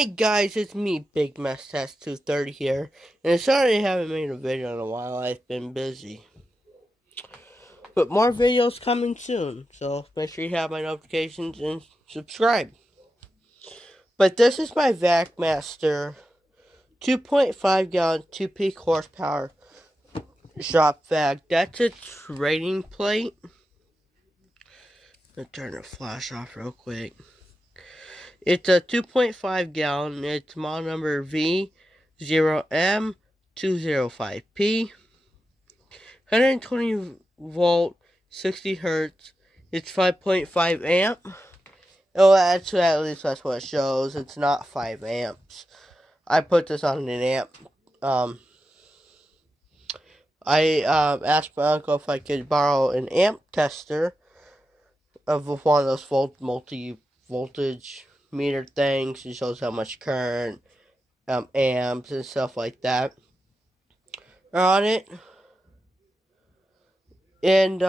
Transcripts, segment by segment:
Hey guys, it's me, Big Mustache 230 here, and sorry I haven't made a video in a while. I've been busy, but more videos coming soon. So make sure you have my notifications and subscribe. But this is my vacmaster 2.5 gallon 2 peak horsepower shop vac. That's its rating plate. I'll turn the flash off real quick. It's a 2.5 gallon. It's model number V0M205P. 120 volt, 60 hertz. It's 5.5 amp. Oh, actually, at least that's what it shows. It's not 5 amps. I put this on an amp. I asked my uncle if I could borrow an amp tester of one of those multi-voltage meter things. It shows how much current, amps and stuff like that are on it. And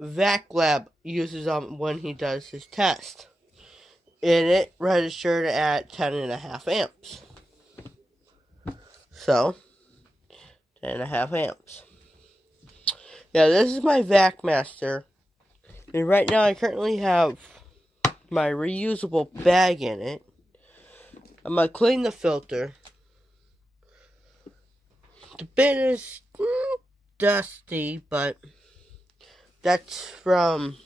Vac Lab uses when he does his test, and it registered at 10.5 amps. So 10.5 amps. Yeah, this is my vacmaster, and right now I currently have my reusable bag in it. I'm gonna clean the filter. The bin is dusty, but that's from,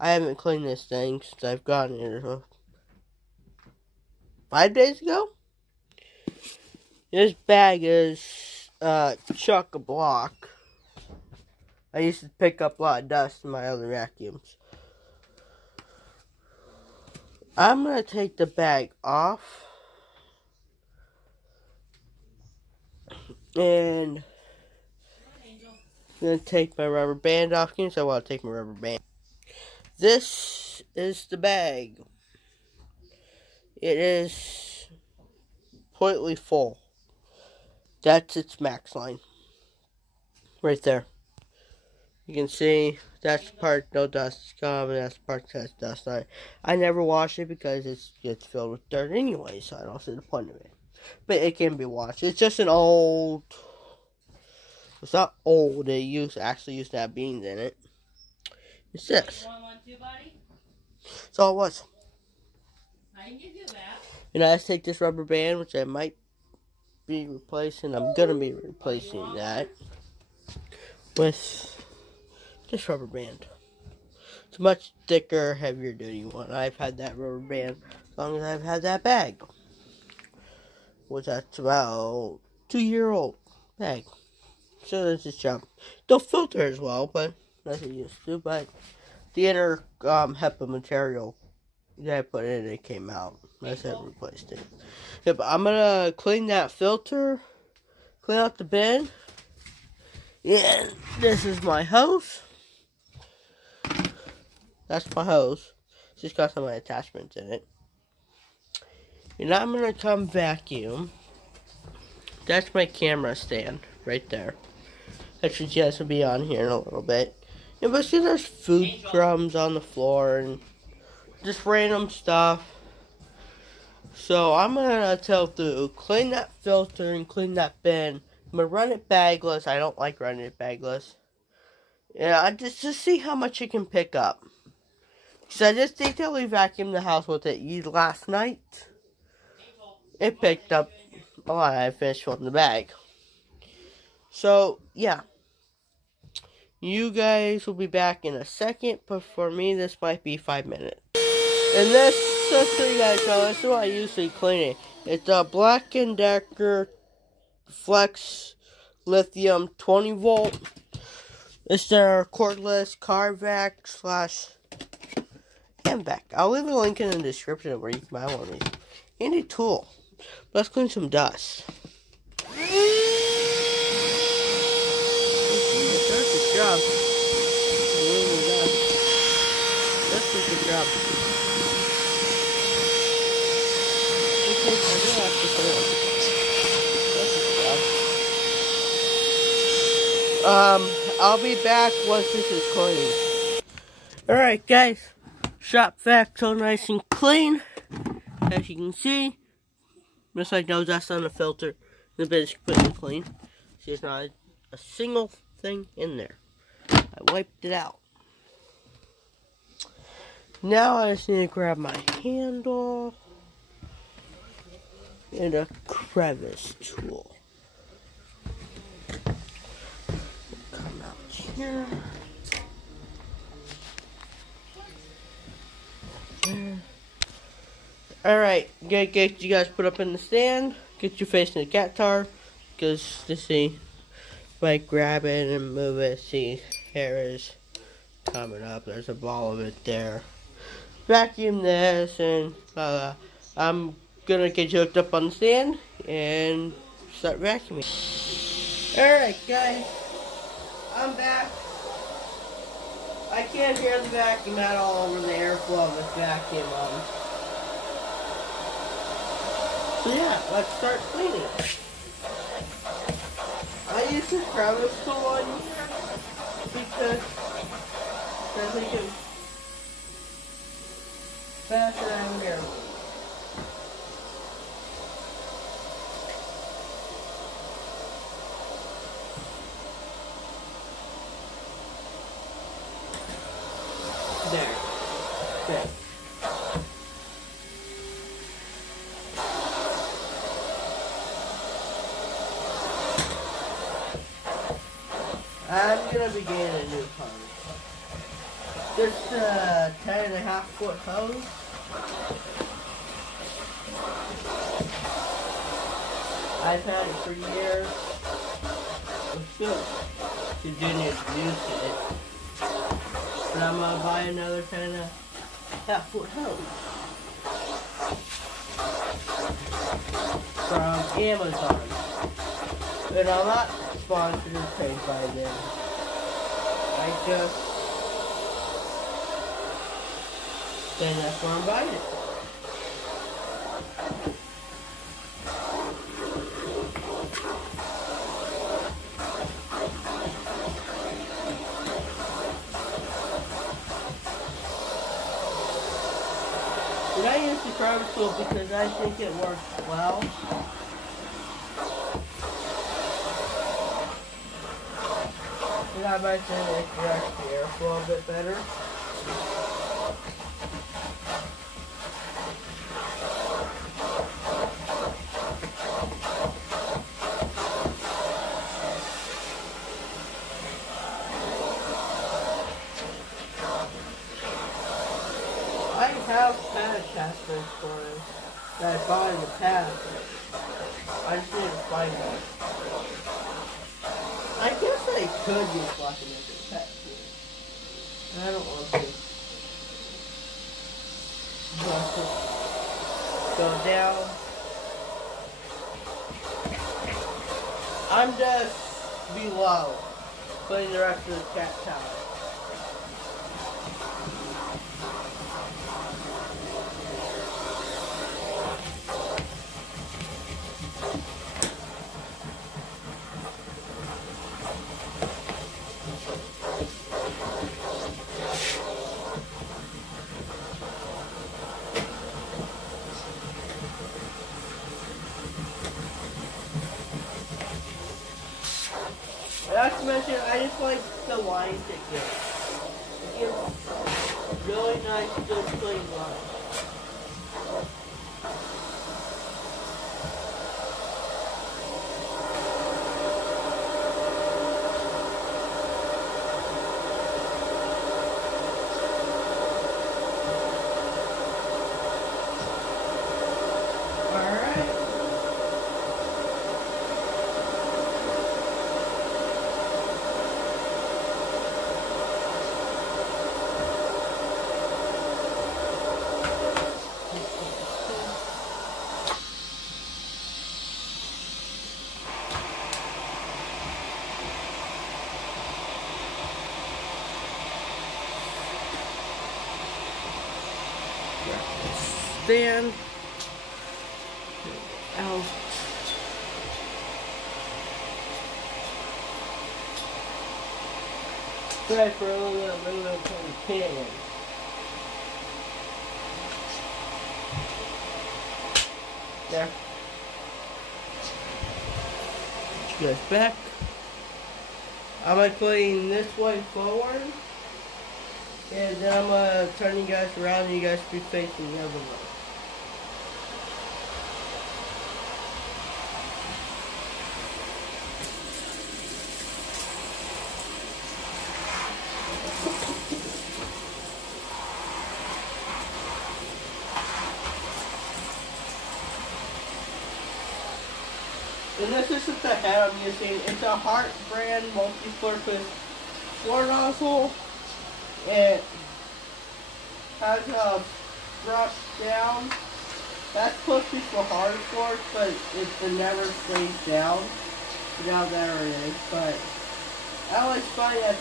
I haven't cleaned this thing since I've gotten it 5 days ago. This bag is chock-a-block. I used to pick up a lot of dust in my other vacuums. I'm going to take the bag off, and I'm going to take my rubber band off. Because I want to take my rubber band. This is the bag. It is completely full. That's its max line. Right there. You can see that's the part no dust is coming, that's the part that has dust on it. I never wash it because it gets filled with dirt anyway, so I don't see the point of it. But it can be washed. It's just an old, it's not old, it actually used to have beans in it. It's this. You want one too, buddy? That's all it was. I can give you that. And I just take this rubber band, which I might be replacing. I'm gonna be replacing that with this rubber band. It's a much thicker, heavier duty one. I've had that rubber band as long as I've had that bag. Which that's about 2-year-old bag. So that's its job. The filter as well, but as it used to. But the inner HEPA material that I put in it came out. That's how I replaced it. Yeah, but I'm gonna clean that filter, clean out the bin. And this is my hose. That's my hose. It's just got some of my attachments in it. And I'm going to come vacuum. That's my camera stand right there. That should just be on here in a little bit. And but see, there's food crumbs on the floor and just random stuff. So I'm going to tell through, clean that filter and clean that bin. I'm going to run it bagless. I don't like running it bagless. Yeah, just to see how much it can pick up. Because I just detailedly vacuumed the house with it last night. It picked up a lot. I finished filling the bag. So, yeah. You guys will be back in a second. But for me, this might be 5 minutes. And this, just so you guys know, this is what I usually clean it. It's a Black & Decker Flex Lithium 20 volt. It's their cordless car vac / hand vac. I'll leave a link in the description where you can buy one of these. Handy tool. Let's clean some dust. That's a good job. That's a good job. I'll be back once this is clean. Alright guys, shop vac so nice and clean. As you can see, just like no dust on the filter, the bed is completely clean. There's not a single thing in there. I wiped it out. Now I just need to grab my handle and a crevice tool. Come out here. There. Alright, get you guys put up in the stand. Get your face in the cat tar. Because to see, if I grab it and move it, see, hair is coming up. There's a ball of it there. Vacuum this, and I'm gonna get you hooked up on the stand and start vacuuming. Alright, guys, I'm back. I can't hear the vacuum at all over the airflow of this vacuum. So yeah, let's start cleaning. I use this crevice tool on because I think it's faster than here. There. There. I'm gonna begin a new hose. This 10.5 foot hose. I've had it for years. It's good. Continue to use it. But I'm gonna buy another 10.5 foot hose from Amazon. And I'm not sponsored or paid by them. I just then that's where I'm buying it. And I use the crevice tool because I think it works well. And I might say it corrects the airflow a bit better. I have pad attachments for it that I bought in the past. I just need to find one. I guess I could use black and make a pet food. I don't want to. Go down. I'm just below, putting the rest of the cat towel. Not to mention, I just like the lines it gives. It gives really nice, good, clean lines. Stand. Ow. Try for a little pan. There. Put you guys back. I'm going to clean this way forward. And then I'm going to turn you guys around and you guys be facing the other way. And this isn't the head I'm using. It's a Hart brand multi-purpose floor nozzle. It has a brush down. That's supposed to be for hard floors, but it never stays down. Now there it is. But I always find that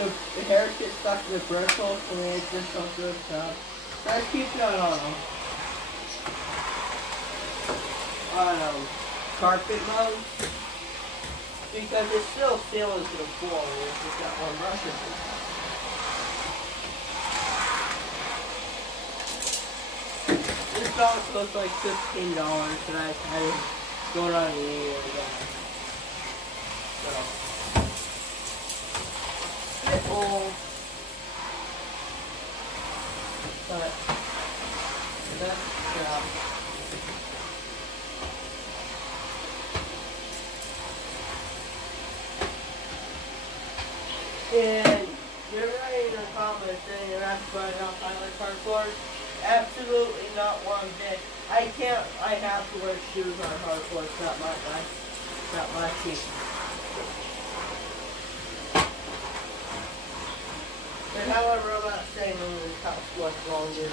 the hairs get stuck in the bristles and it just don't do its job. So I keep it on carpet mode because it's still sealing to the floor. It's just got one brush in it. This dog costs like $15 and I had it going on a year ago. So it's old, but that's the job. And you're writing a comment saying you're not buying out pilot car floors. Absolutely not one bit. I have to wear shoes on hard floors, not my feet. And however, I'm not saying this house much longer.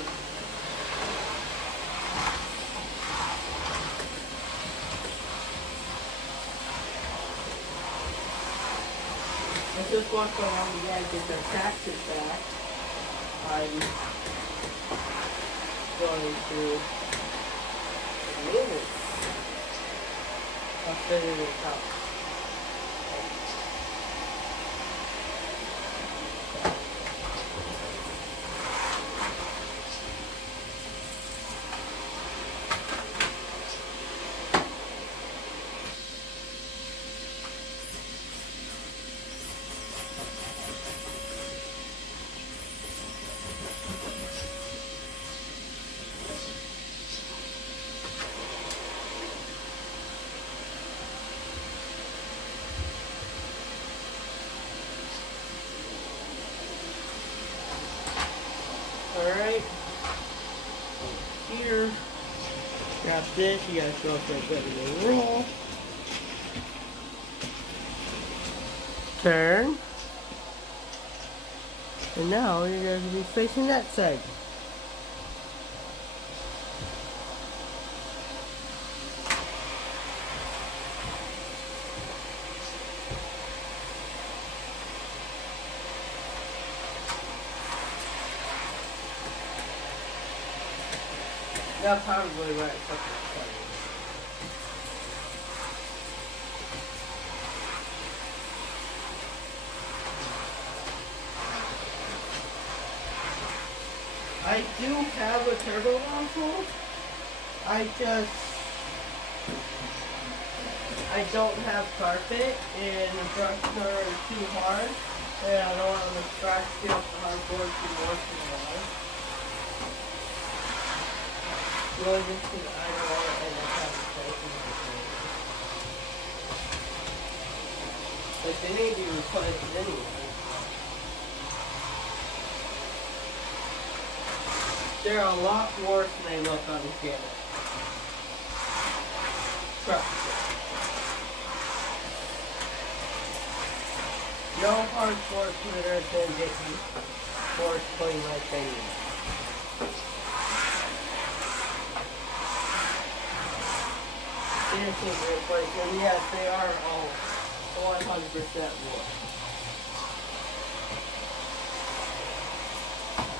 It's just what's going on, we gotta get their taxes back. I'm going to remove it. I'll fit it in the house. Alright, here, got this, you guys go for a bit of a roll. Turn. And now you're going to be facing that side. That's probably right. I do have a turbo nozzle. I don't have carpet and the brushes are too hard. And I don't want to scratch the hardboard too much in the water. Really just because I don't want to end up having places with like they need to be replaced anyway. They're a lot worse than they look on the camera. Trust me. No hard force litter can get you force clean like they need. Seriously, replace them. Yes, they are all 100% wood.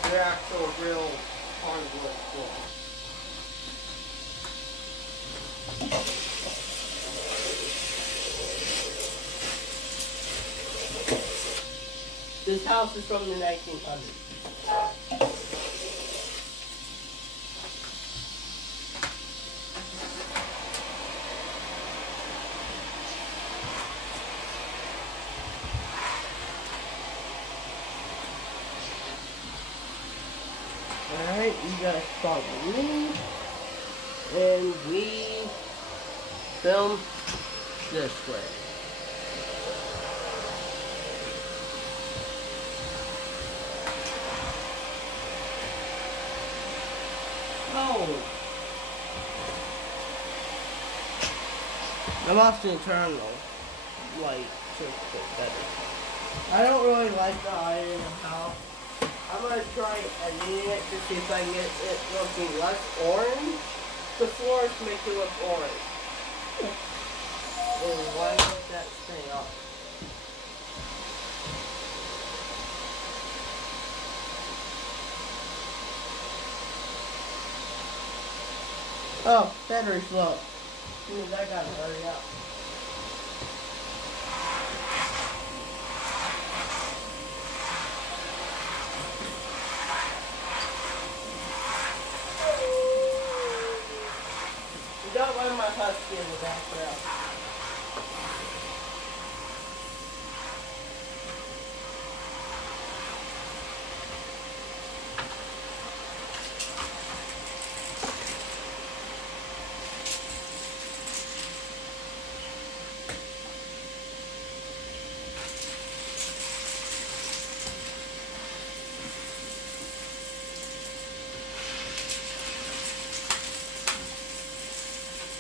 They're actual real hardwood floors. This house is from the 1900s. guys follow me, and we film this way. Oh, I'm off the internal light just a bit better. I don't really like the eye in the house. I'm going to try editing it to see if I can get it looking less orange. The floors make it look orange. And why won't that stay up? Oh, battery's low. Means I gotta hurry up. You don't want my husky in the background.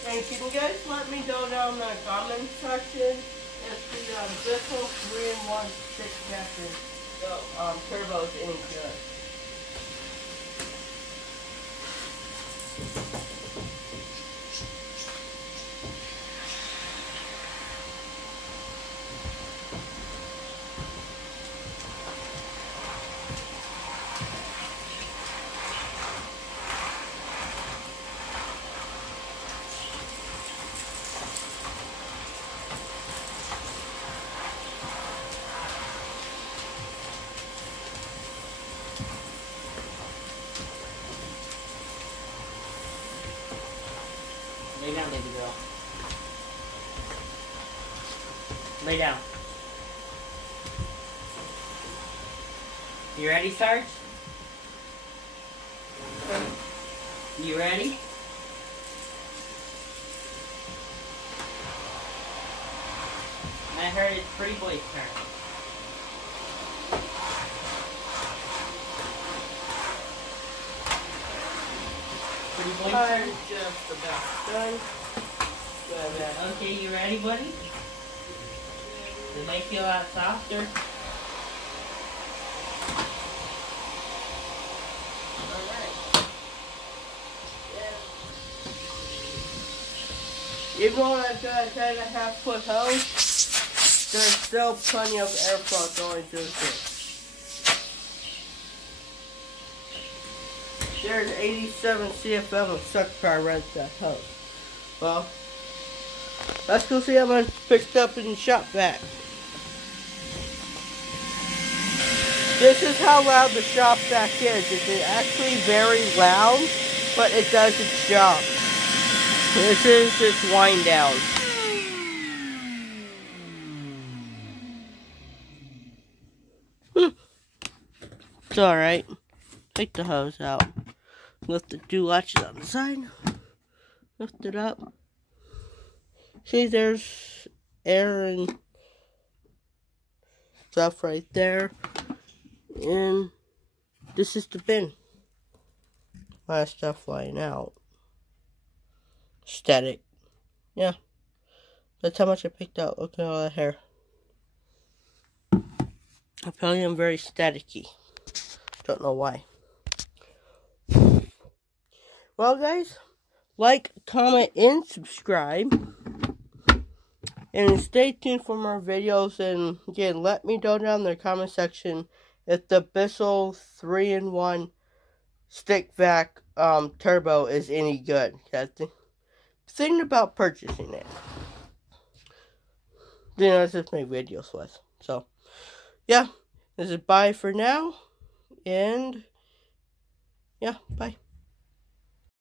And can you guys let me know down in the comment section if the Bissell 3-in-1 stick turbo is any good? Lay down, baby girl. Lay down. You ready, Sarge? You ready? I heard it's Pretty Boy's turn. Pretty Boy's turn? I'm just about done. Okay, you ready, buddy? Does it make you a lot softer? Alright. Yeah. Even though I've got a 10.5-foot hose, there's still plenty of airflow going through it. There's 87 CFM of such car rents that hose. Well, let's go see how much picked up in shop vac. This is how loud the shop vac is. It's actually very loud, but it does its job. This is its wind down. It's alright. Take the hose out. Lift the two latches on the side. Lift it up. See, there's air and stuff right there. And this is the bin. A lot of stuff flying out. Static. Yeah. That's how much I picked out. Look at all that hair. Apparently I'm very staticky. Don't know why. Well, guys, like, comment, and subscribe. And stay tuned for more videos. And again, let me know down in the comment section if the Bissell 3-in-1 stick vac turbo is any good. Thinking about purchasing it. You know, just make videos with. So, yeah, this is bye for now. And, yeah, bye.